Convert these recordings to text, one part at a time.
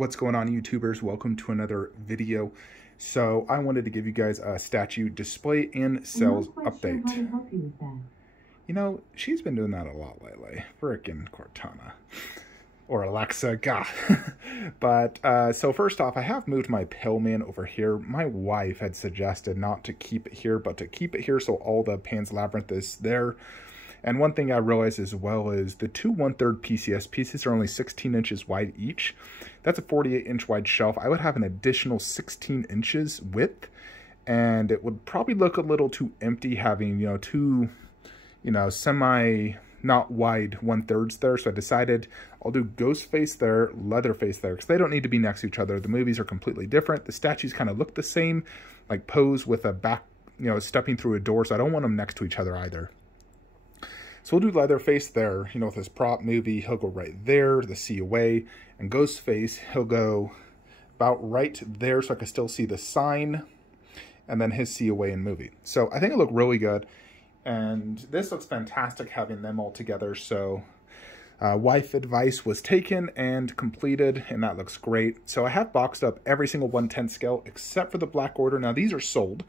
What's going on, YouTubers? Welcome to another video. So I wanted to give you guys a statue display and sales update. Sure how to help you with that. You know, she's been doing that a lot lately. Frickin' Cortana. Or Alexa, God. But, so first off, I have moved my Pillman over here. My wife had suggested not to keep it here, but to keep it here so all the Pan's Labyrinth is there. And one thing I realized as well is the two 1/3 PCS pieces are only 16 inches wide each. That's a 48-inch wide shelf. I would have an additional 16 inches width, and it would probably look a little too empty having, two, semi not wide 1/3s there. So I decided I'll do Ghostface there, Leatherface there, because they don't need to be next to each other. The movies are completely different. The statues kind of look the same, like pose with a back, stepping through a door. So I don't want them next to each other either. So we'll do Leatherface there, with his prop movie, he'll go right there, the COA, and Ghostface, he'll go about right there so I can still see the sign, and then his COA in movie. So I think it looked really good, and this looks fantastic having them all together. So wife advice was taken and completed, and that looks great. So I have boxed up every single 1/10 scale except for the Black Order. Now these are sold,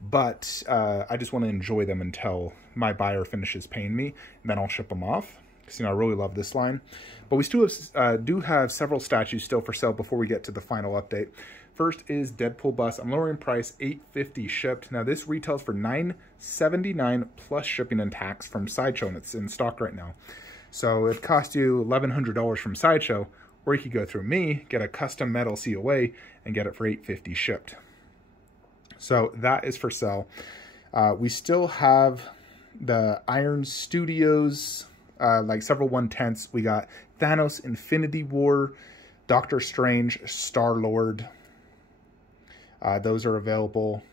but I just want to enjoy them until my buyer finishes paying me, and then I'll ship them off, because I really love this line. But we still have, do have several statues still for sale before we get to the final update. First is Deadpool Bus. I'm lowering price, $8.50 shipped. Now this retails for $9.79 plus shipping and tax from Sideshow, and it's in stock right now. So it cost you $1,100 from Sideshow, or you could go through me, get a custom metal COA, and get it for $8.50 shipped. So that is for sale. We still have the Iron Studios, like several 1/10s. We got Thanos Infinity War, Doctor Strange, Star-Lord. Those are available.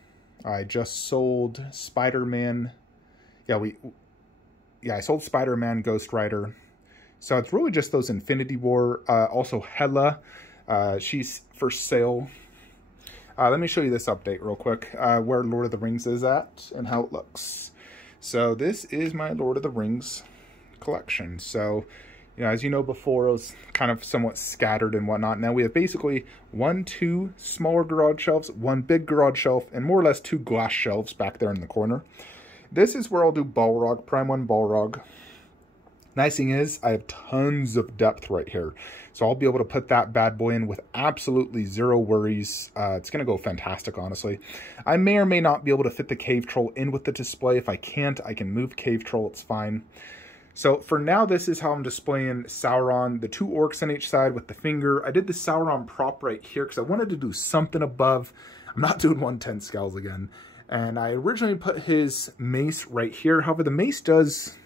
I just sold Spider-Man. I sold Spider-Man, Ghost Rider. So it's really just those Infinity War. Also Hela, she's for sale. Let me show you this update real quick, where Lord of the Rings is at and how it looks. So this is my Lord of the Rings collection. So, as you know before, it was kind of somewhat scattered and whatnot. Now we have basically 2 smaller garage shelves, 1 big garage shelf, and more or less 2 glass shelves back there in the corner. This is where I'll do Balrog, Prime 1 Balrog. Nice thing is, I have tons of depth right here. So I'll be able to put that bad boy in with absolutely zero worries. It's going to go fantastic, honestly. I may or may not be able to fit the Cave Troll in with the display. If I can't, I can move Cave Troll. It's fine. So for now, this is how I'm displaying Sauron. The 2 orcs on each side with the finger. I did the Sauron prop right here because I wanted to do something above. I'm not doing 1/10 scales again. And I originally put his mace right here. However, the mace does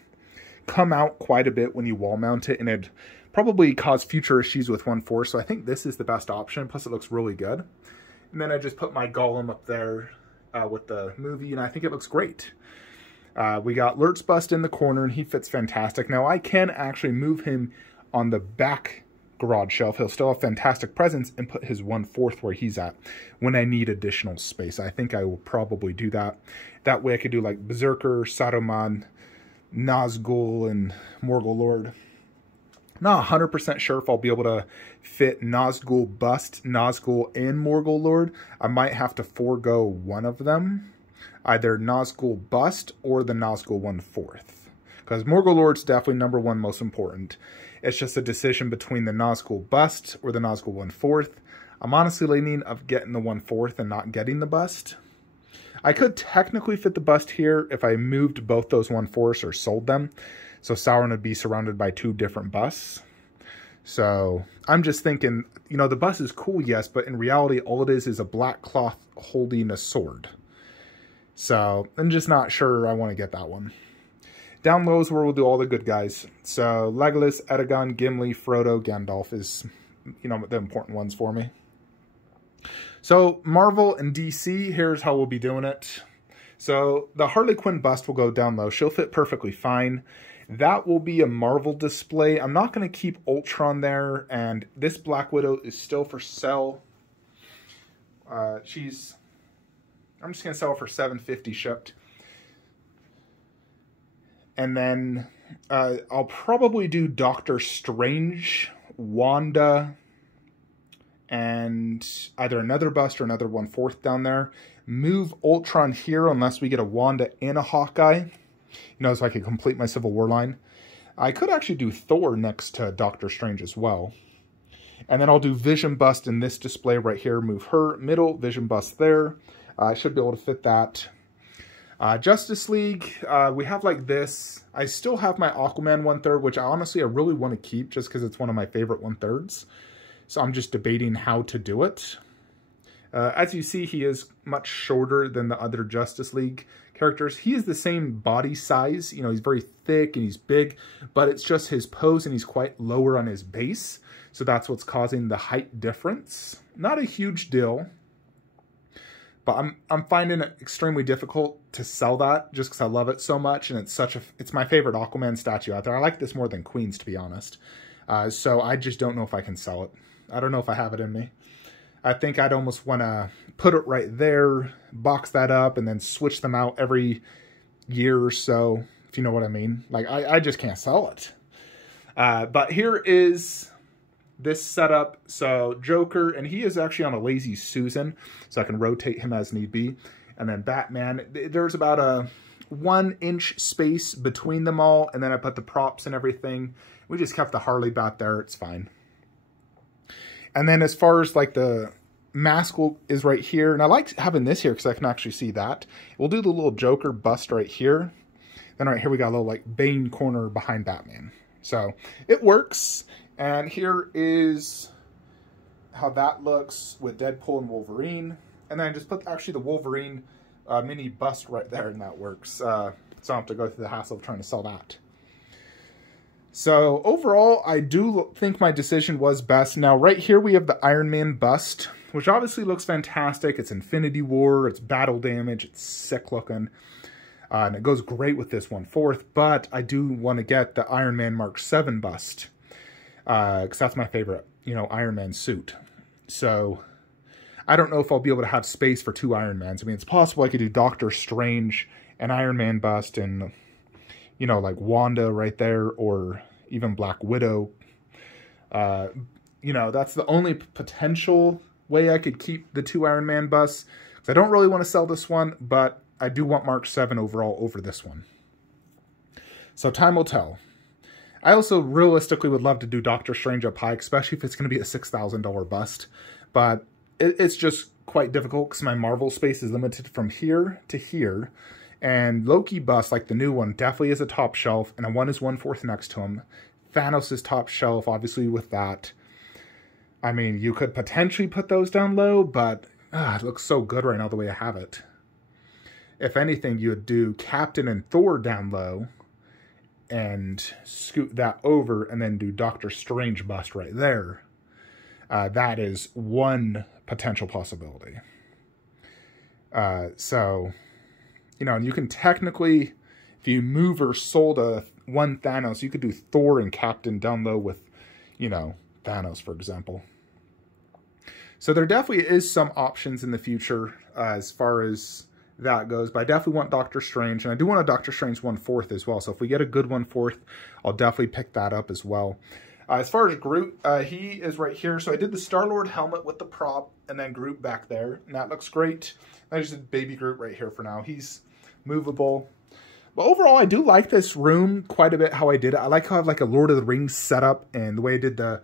come out quite a bit when you wall mount it, and it probably cause future issues with 1/4, so I think this is the best option, plus it looks really good. And then I just put my golem up there with the movie, and I think it looks great. We got Lurt's bust in the corner, and he fits fantastic. Now I can actually move him on the back garage shelf. He'll still have fantastic presence, and put his 1/4 where he's at when I need additional space. I think I will probably do that. That way I could do like Berserker, Saruman, Nazgul, and Morgul Lord. Not 100% sure if I'll be able to fit Nazgul Bust, Nazgul, and Morgul Lord. I might have to forego one of them. Either Nazgul Bust or the Nazgul 1/4. Because Morgul Lord's definitely number 1 most important. It's just a decision between the Nazgul Bust or the Nazgul 1/4. I'm honestly leaning of getting the 1/4 and not getting the Bust. I could technically fit the bust here if I moved both those 1/4 or sold them. So Sauron would be surrounded by 2 different busts. So I'm just thinking, the bust is cool, yes, but in reality, all it is a black cloth holding a sword. So I'm just not sure I want to get that one. Down low is where we'll do all the good guys. So Legolas, Eragon, Gimli, Frodo, Gandalf is, the important ones for me. So Marvel and DC, here's how we'll be doing it. So the Harley Quinn bust will go down low. She'll fit perfectly fine. That will be a Marvel display. I'm not going to keep Ultron there, and this Black Widow is still for sale. I'm just going to sell for $7.50 shipped. And then I'll probably do Doctor Strange, Wanda, and either another bust or another 1/4 down there. Move Ultron here unless we get a Wanda and a Hawkeye, so I can complete my Civil War line. I could actually do Thor next to Doctor Strange as well. And then I'll do Vision Bust in this display right here. Move her, middle, Vision Bust there. I should be able to fit that. Justice League, we have like this. I still have my Aquaman 1/3, which I really want to keep just because it's one of my favorite 1/3s. So I'm just debating how to do it. As you see, he is much shorter than the other Justice League characters. He is the same body size. He's very thick and he's big, but it's just his pose and he's quite lower on his base. So that's what's causing the height difference. Not a huge deal, but I'm finding it extremely difficult to sell that just because I love it so much, and it's my favorite Aquaman statue out there. I like this more than Queen's, to be honest. So I just don't know if I can sell it. I don't know if I have it in me. I think I'd almost want to put it right there, box that up, and then switch them out every year or so, if you know what I mean. Like, I just can't sell it. But here is this setup. So Joker, and he is actually on a Lazy Susan, so I can rotate him as need be. And then Batman, there's about a 1-inch space between them all, and then I put the props and everything. We just kept the Harley Bat there, it's fine. And then as far as like the mask is right here, and I like having this here because I can actually see that. We'll do the little Joker bust right here. Then right here we got a little like Bane corner behind Batman. So it works. And here is how that looks with Deadpool and Wolverine. And then I just put actually the Wolverine mini bust right there, and that works. So I don't have to go through the hassle of trying to sell that. So overall, I do think my decision was best. Now, right here we have the Iron Man bust, which obviously looks fantastic. It's Infinity War, it's battle damage, it's sick looking. And it goes great with this 1/4, but I do want to get the Iron Man Mark 7 bust. Because that's my favorite, Iron Man suit. So I don't know if I'll be able to have space for 2 Iron Mans. I mean, it's possible I could do Doctor Strange and Iron Man bust and, like Wanda right there, or even Black Widow. That's the only potential way I could keep the 2 Iron Man busts. Because I don't really want to sell this one, but I do want Mark 7 overall over this one. So time will tell. I also realistically would love to do Doctor Strange up high, especially if it's going to be a $6,000 bust. But it's just quite difficult because my Marvel space is limited from here to here. And Loki bust, like the new one, definitely is a top shelf. And one is 1/4 next to him. Thanos is top shelf, obviously, with that. I mean, you could potentially put those down low, but it looks so good right now the way I have it. If anything, you would do Captain and Thor down low and scoot that over and then do Doctor Strange bust right there. That is one potential possibility. So, and you can technically, if you move or sold one Thanos, you could do Thor and Captain down low with, Thanos, for example. So there definitely is some options in the future as far as that goes, but I definitely want Doctor Strange, and I do want a Doctor Strange 1/4 as well. So if we get a good 1/4, I'll definitely pick that up as well. As far as Groot, he is right here. So I did the Star-Lord helmet with the prop, and then Groot back there, and that looks great. I just did Baby Groot right here for now. He's movable. But overall, I do like this room quite a bit, how I did it. I like how I have like a Lord of the Rings setup, and the way I did the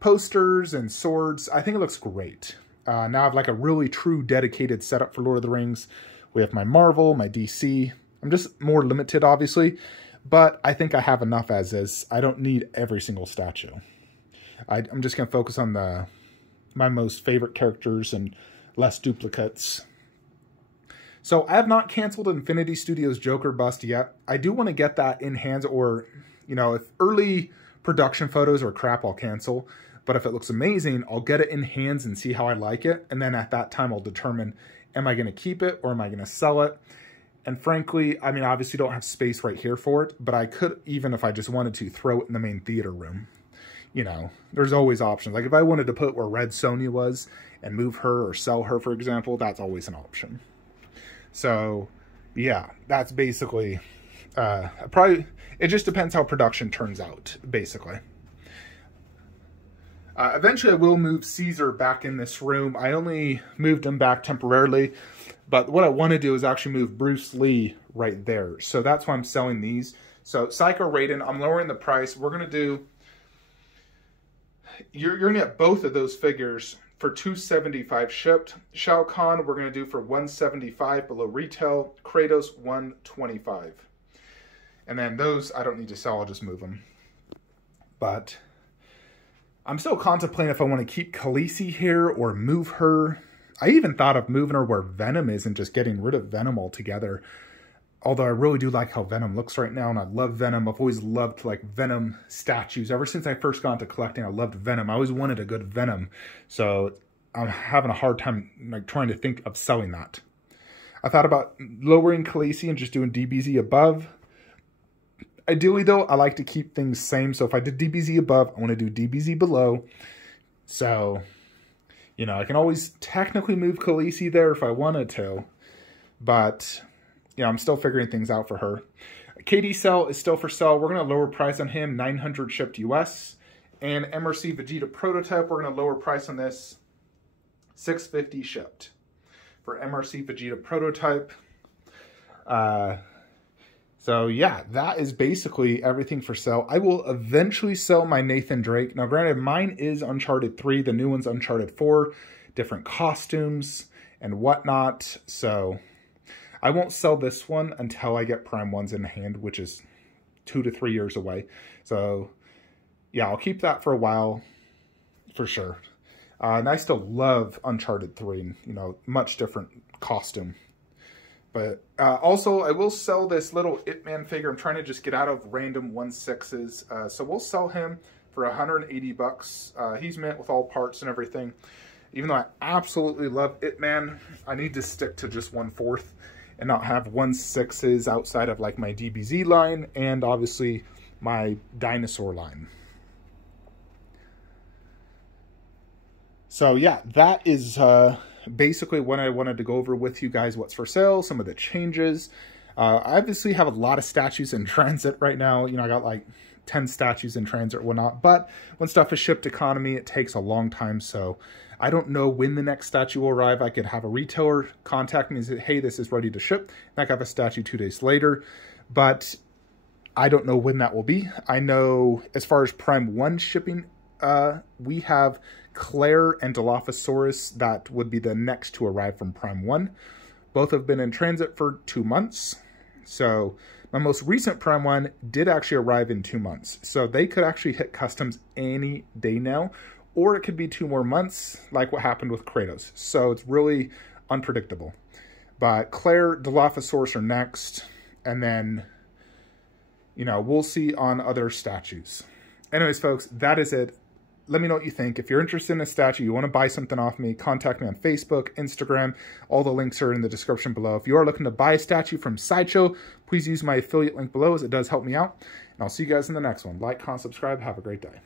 posters and swords. I think it looks great. Now I have like a really true dedicated setup for Lord of the Rings. We have my Marvel, my DC. I'm just more limited, obviously, but I think I have enough as is. I don't need every single statue. I'm just going to focus on my most favorite characters and less duplicates. So I have not canceled Infinity Studios Joker bust yet. I do want to get that in hands, or, if early production photos are crap, I'll cancel. But if it looks amazing, I'll get it in hands and see how I like it. And then at that time, I'll determine, am I going to keep it or am I going to sell it? And frankly, I mean, obviously don't have space right here for it, but I could, even if I just wanted to, throw it in the main theater room. There's always options. Like if I wanted to put where Red Sonja was and move her or sell her, for example, that's always an option. So yeah, that's basically, it just depends how production turns out, basically. Eventually, I will move Caesar back in this room. I only moved him back temporarily, but what I want to do is actually move Bruce Lee right there. So that's why I'm selling these. So Psycho Raiden, I'm lowering the price. We're going to do, you're going to get both of those figures for $275 shipped. Shao Kahn, we're going to do for $175 below retail. Kratos, $125. And then those, I don't need to sell, I'll just move them. But I'm still contemplating if I want to keep Khaleesi here or move her. I even thought of moving her where Venom is and just getting rid of Venom altogether. Although I really do like how Venom looks right now, and I love Venom. I've always loved like Venom statues. Ever since I first got into collecting, I loved Venom. I always wanted a good Venom. So I'm having a hard time like trying to think of selling that. I thought about lowering Khaleesi and just doing DBZ above. Ideally, though, I like to keep things same. So if I did DBZ above, I want to do DBZ below. So, you know, I can always technically move Khaleesi there if I wanted to. But, you know, I'm still figuring things out for her. KD Cell is still for sale. We're going to lower price on him, $900 shipped US. And MRC Vegeta Prototype, we're going to lower price on this, $650 shipped. For MRC Vegeta Prototype. So yeah, that is basically everything for sale. I will eventually sell my Nathan Drake. Now granted, mine is Uncharted 3, the new one's Uncharted 4, different costumes and whatnot. So I won't sell this one until I get Prime 1s in hand, which is 2 to 3 years away. So yeah, I'll keep that for a while for sure. And I still love Uncharted 3, you know, much different costume. But also, I will sell this little Ip Man figure. I'm trying to just get out of random 1/6s. So we'll sell him for $180. He's mint with all parts and everything. Even though I absolutely love Ip Man, I need to stick to just 1/4 and not have 1/6s outside of like my DBZ line and obviously my dinosaur line. So yeah, that is basically what I wanted to go over with you guys, what's for sale, some of the changes. I obviously have a lot of statues in transit right now. You know, I got like 10 statues in transit or whatnot, but when stuff is shipped economy, it takes a long time. So I don't know when the next statue will arrive. I could have a retailer contact me and say, hey, this is ready to ship. And I could have a statue 2 days later, but I don't know when that will be. I know as far as Prime 1 shipping, we have Claire and Dilophosaurus that would be the next to arrive from Prime 1. Both have been in transit for 2 months. So my most recent Prime 1 did actually arrive in 2 months. So they could actually hit customs any day now, or it could be 2 more months like what happened with Kratos. So it's really unpredictable. But Claire, Dilophosaurus are next, and then, you know, we'll see on other statues. Anyways, folks, that is it. Let me know what you think. If you're interested in a statue, you want to buy something off me, contact me on Facebook, Instagram. All the links are in the description below. If you are looking to buy a statue from Sideshow, please use my affiliate link below as it does help me out. And I'll see you guys in the next one. Like, comment, subscribe. Have a great day.